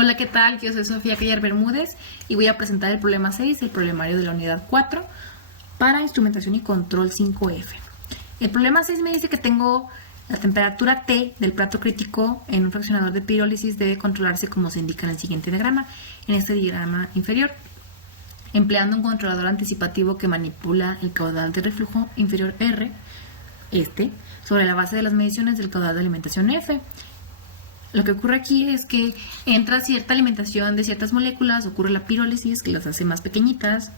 Hola, ¿qué tal? Yo soy Sofía Callar Bermúdez y voy a presentar el problema 6, el problemario de la unidad 4 para instrumentación y control 5F. El problema 6 me dice que tengo la temperatura T del plato crítico en un fraccionador de pirólisis debe controlarse como se indica en el siguiente diagrama, en este diagrama inferior, empleando un controlador anticipativo que manipula el caudal de reflujo inferior R, sobre la base de las mediciones del caudal de alimentación F. Lo que ocurre aquí es que entra cierta alimentación de ciertas moléculas, ocurre la pirólisis que las hace más pequeñitas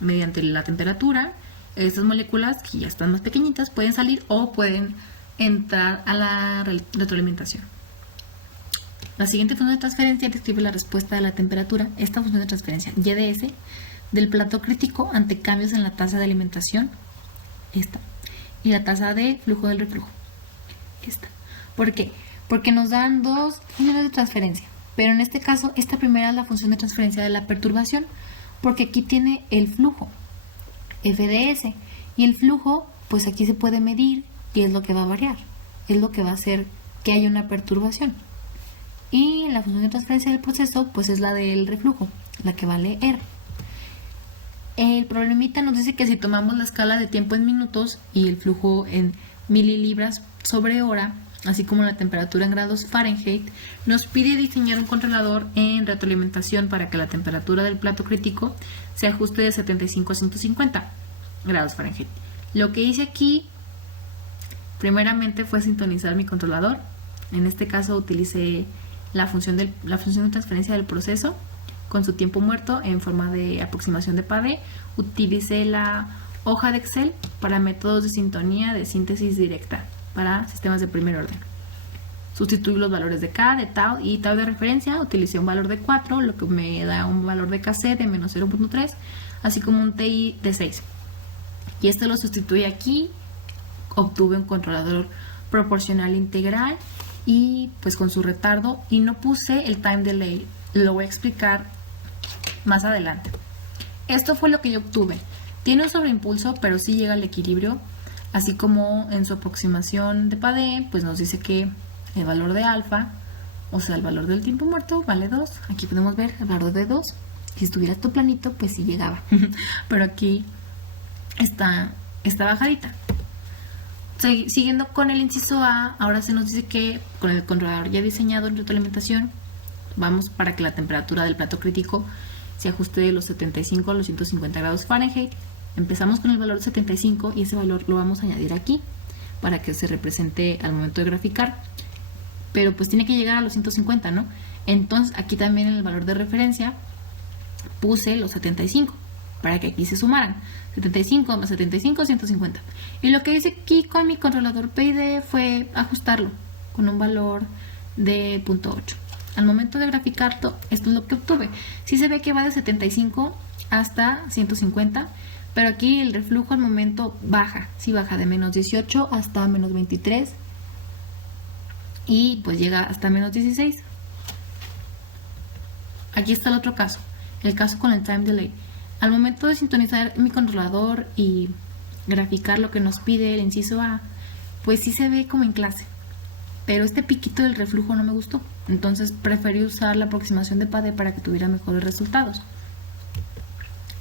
mediante la temperatura. Estas moléculas que ya están más pequeñitas pueden salir o pueden entrar a la retroalimentación. La siguiente función de transferencia describe la respuesta de la temperatura. Esta función de transferencia YDS del plato crítico ante cambios en la tasa de alimentación, y la tasa de flujo del reflujo, ¿Por qué? Porque nos dan dos funciones de transferencia, pero en este caso esta primera es la función de transferencia de la perturbación, porque aquí tiene el flujo FDS y el flujo pues aquí se puede medir y es lo que va a variar, es lo que va a hacer que haya una perturbación. Y la función de transferencia del proceso pues es la del reflujo, la que vale R. El problemita nos dice que si tomamos la escala de tiempo en minutos y el flujo en mililibras sobre hora, así como la temperatura en grados Fahrenheit, nos pide diseñar un controlador en retroalimentación para que la temperatura del plato crítico se ajuste de 75 a 150 grados Fahrenheit. Lo que hice aquí, primeramente, fue sintonizar mi controlador. En este caso utilicé la función de transferencia del proceso con su tiempo muerto en forma de aproximación de Pade. Utilicé la hoja de Excel para métodos de sintonía de síntesis directa para sistemas de primer orden. Sustituí los valores de K, de tau y tau de referencia. Utilicé un valor de 4, lo que me da un valor de Kc de menos 0.3, así como un Ti de 6. Y este lo sustituí aquí. Obtuve un controlador proporcional integral y pues con su retardo, y no puse el time delay. Lo voy a explicar más adelante. Esto fue lo que yo obtuve. Tiene un sobreimpulso, pero sí llega al equilibrio, así como en su aproximación de Pade, pues nos dice que el valor de alfa, o sea el valor del tiempo muerto, vale 2. Aquí podemos ver el valor de 2. Si estuviera todo planito, pues sí llegaba. Pero aquí está bajadita. Siguiendo con el inciso A, ahora se nos dice que con el controlador ya diseñado en retroalimentación, vamos para que la temperatura del plato crítico se ajuste de los 75 a los 150 grados Fahrenheit. Empezamos con el valor 75 y ese valor lo vamos a añadir aquí para que se represente al momento de graficar. Pero pues tiene que llegar a los 150, ¿no? Entonces aquí también en el valor de referencia puse los 75 para que aquí se sumaran. 75 más 75, 150. Y lo que hice aquí con mi controlador PID fue ajustarlo con un valor de 0.8. Al momento de graficarlo, esto es lo que obtuve. Sí se ve que va de 75 hasta 150, pero aquí el reflujo al momento baja. Sí baja de menos 18 hasta menos 23 y pues llega hasta menos 16. Aquí está el otro caso, el caso con el time delay. Al momento de sintonizar mi controlador y graficar lo que nos pide el inciso A, pues sí se ve como en clase, pero este piquito del reflujo no me gustó, entonces preferí usar la aproximación de Pade para que tuviera mejores resultados.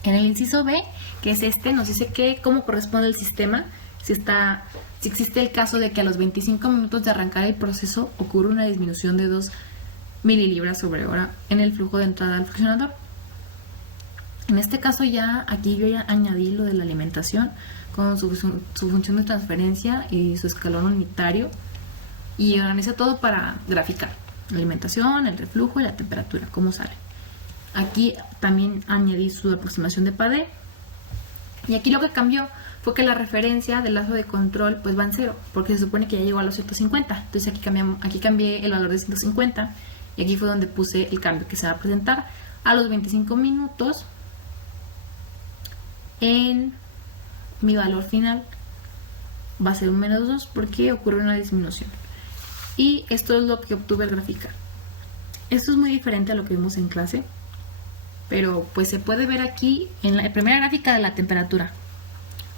En el inciso B, que es nos dice que cómo corresponde el sistema, si existe el caso de que a los 25 minutos de arrancar el proceso ocurre una disminución de 2 mililibras sobre hora en el flujo de entrada al fraccionador. En este caso aquí yo ya añadí lo de la alimentación con su función de transferencia y su escalón unitario, y organicé todo para graficar la alimentación, el reflujo y la temperatura, cómo sale. Aquí también añadí su aproximación de Pade, y aquí lo que cambió fue que la referencia del lazo de control pues va en 0, porque se supone que ya llegó a los 150. Entonces aquí cambié el valor de 150 y aquí fue donde puse el cambio que se va a presentar a los 25 minutos en mi valor final. Va a ser un menos 2 porque ocurre una disminución. Y esto es lo que obtuve al graficar. Esto es muy diferente a lo que vimos en clase, pero pues se puede ver aquí en la primera gráfica de la temperatura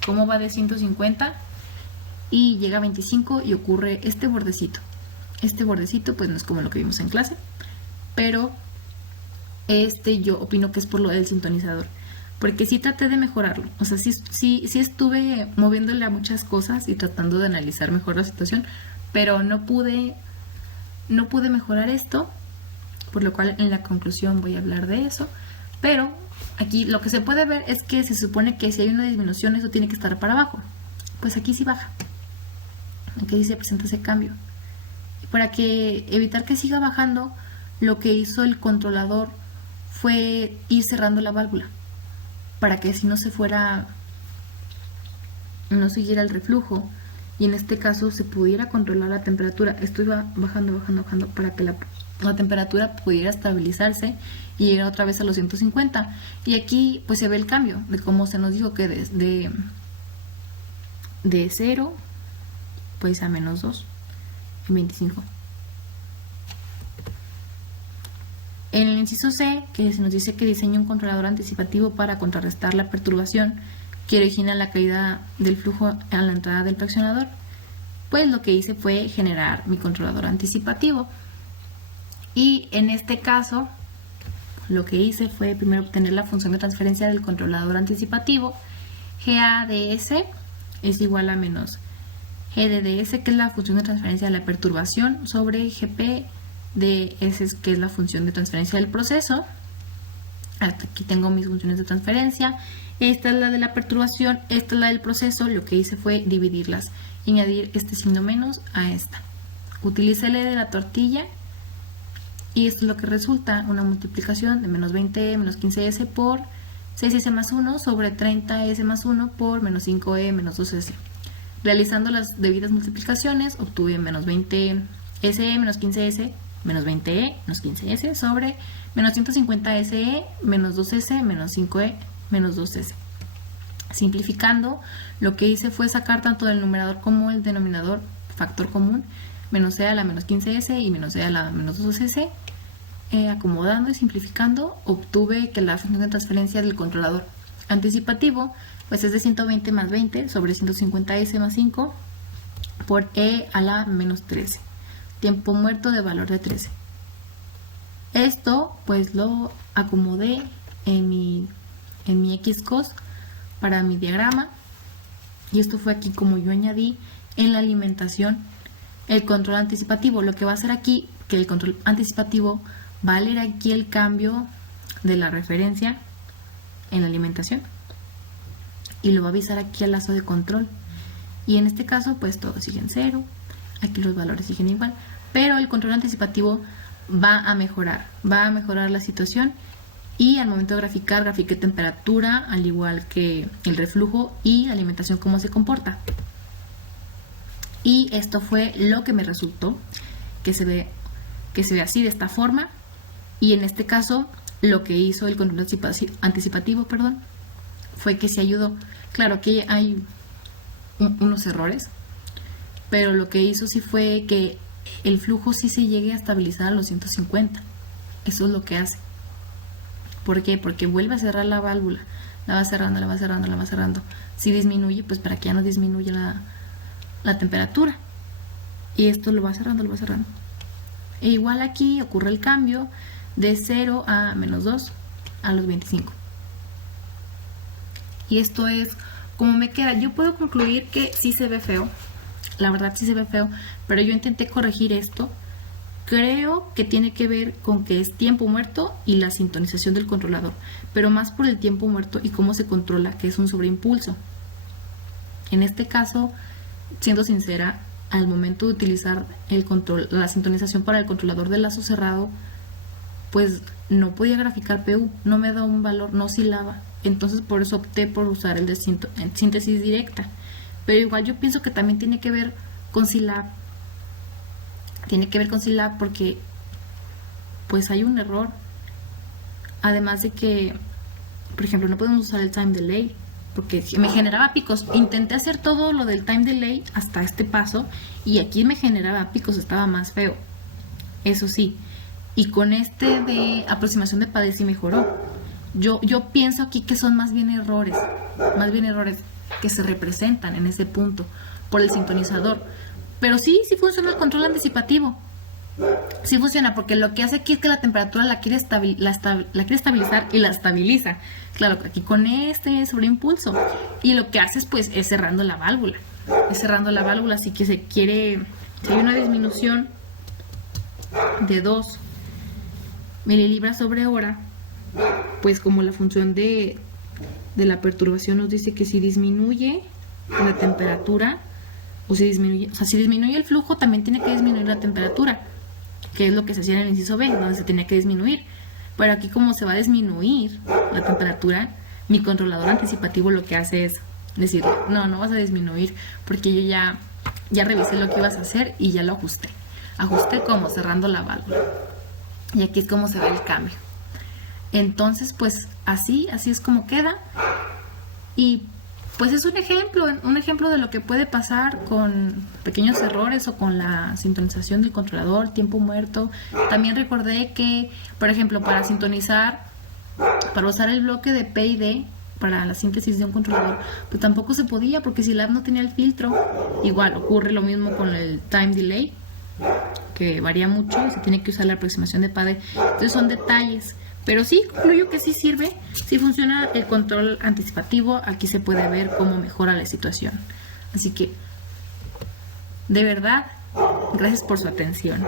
cómo va de 150 y llega a 25 y ocurre este bordecito. Este bordecito pues no es como lo que vimos en clase, pero yo opino que es por lo del sintonizador. Porque sí traté de mejorarlo. O sea, sí estuve moviéndole a muchas cosas y tratando de analizar mejor la situación. Pero no pude mejorar esto. Por lo cual en la conclusión voy a hablar de eso. Pero aquí lo que se puede ver es que se supone que si hay una disminución, eso tiene que estar para abajo. Pues aquí sí baja. Aquí sí se presenta ese cambio. Y para evitar que siga bajando, lo que hizo el controlador fue ir cerrando la válvula. Para que si no siguiera el reflujo. Y en este caso se pudiera controlar la temperatura. Esto iba bajando para que la temperatura pudiera estabilizarse y llegar otra vez a los 150. Y aquí pues se ve el cambio de cómo se nos dijo que de 0 pues a menos 2 en 25. En el inciso C, que se nos dice que diseñe un controlador anticipativo para contrarrestar la perturbación que origina la caída del flujo a la entrada del fraccionador, pues lo que hice fue generar mi controlador anticipativo. Y en este caso, lo que hice fue primero obtener la función de transferencia del controlador anticipativo. GADS es igual a menos GDDS, que es la función de transferencia de la perturbación, sobre GPDS, que es la función de transferencia del proceso. Aquí tengo mis funciones de transferencia. Esta es la de la perturbación, esta es la del proceso. Lo que hice fue dividirlas y añadir este signo menos a esta. Utilicé el E de la tortilla y esto es lo que resulta, una multiplicación de menos 20E menos 15S por 6S más 1 sobre 30S más 1 por menos 5E menos 2S. Realizando las debidas multiplicaciones obtuve menos 20SE menos 15S menos 20E menos 15S sobre menos 150SE menos 2S menos 5E menos 2S. Simplificando, lo que hice fue sacar tanto del numerador como el denominador factor común, menos E a la menos 15S y menos E a la menos 2S. Acomodando y simplificando, obtuve que la función de transferencia del controlador anticipativo pues es de 120 más 20 sobre 150S más 5 por E a la menos 13. Tiempo muerto de valor de 13. Esto pues lo acomodé en mi Xcos para mi diagrama, y esto fue aquí como yo añadí en la alimentación el control anticipativo. Lo que va a hacer aquí, que el control anticipativo va a leer aquí el cambio de la referencia en la alimentación y lo va a avisar aquí al lazo de control, y en este caso pues todo sigue en 0, aquí los valores siguen igual, pero el control anticipativo va a mejorar la situación. Y al momento de graficar, grafiqué temperatura, al igual que el reflujo y alimentación, cómo se comporta. Y esto fue lo que me resultó, que se ve así, de esta forma. Y en este caso, lo que hizo el control anticipativo, fue que se ayudó. Claro que hay unos errores, pero lo que hizo sí fue que el flujo sí se llegue a estabilizar a los 150. Eso es lo que hace. ¿Por qué? Porque vuelve a cerrar la válvula, la va cerrando. Si disminuye, pues para que ya no disminuya la temperatura. Y esto lo va cerrando. E igual aquí ocurre el cambio de 0 a menos 2 a los 25. Y esto es como me queda. Yo puedo concluir que sí se ve feo, la verdad sí se ve feo, pero yo intenté corregir esto. Creo que tiene que ver con que es tiempo muerto y la sintonización del controlador, pero más por el tiempo muerto y cómo se controla, que es un sobreimpulso. En este caso, siendo sincera, al momento de utilizar la sintonización para el controlador de lazo cerrado, pues no podía graficar PU, no me da un valor, no oscilaba. Entonces por eso opté por usar el de síntesis directa. Pero igual yo pienso que también tiene que ver con SILAB. Porque pues hay un error. Además de que, por ejemplo, no podemos usar el time delay porque me generaba picos. Intenté hacer todo lo del time delay hasta este paso y aquí me generaba picos, estaba más feo. Eso sí. Y con este de aproximación de Padel sí mejoró. Yo pienso aquí que son más bien errores que se representan en ese punto por el sintonizador. Pero sí funciona el control anticipativo. Sí funciona, porque lo que hace aquí es que la temperatura la quiere estabilizar y la estabiliza. Claro, aquí con este sobreimpulso. Y lo que haces pues es cerrando la válvula. Así que si hay una disminución de 2 mililibras sobre hora, pues como la función de la perturbación nos dice que si disminuye la temperatura, si disminuye el flujo, también tiene que disminuir la temperatura, que es lo que se hacía en el inciso B, donde se tenía que disminuir. Pero aquí, como se va a disminuir la temperatura, mi controlador anticipativo lo que hace es decir, no vas a disminuir, porque yo ya revisé lo que ibas a hacer y ya lo ajusté. Ajusté como cerrando la válvula. Y aquí es como se ve el cambio. Entonces, pues así es como queda. Y pues es un ejemplo de lo que puede pasar con pequeños errores o con la sintonización del controlador, tiempo muerto. También recordé que, por ejemplo, para usar el bloque de P y D para la síntesis de un controlador, pues tampoco se podía, porque si la no tenía el filtro. Igual ocurre lo mismo con el time delay, que varía mucho, se tiene que usar la aproximación de Padre. Entonces son detalles, pero sí concluyo que sí sirve, sí funciona el control anticipativo. Aquí se puede ver cómo mejora la situación. Así que, de verdad, gracias por su atención.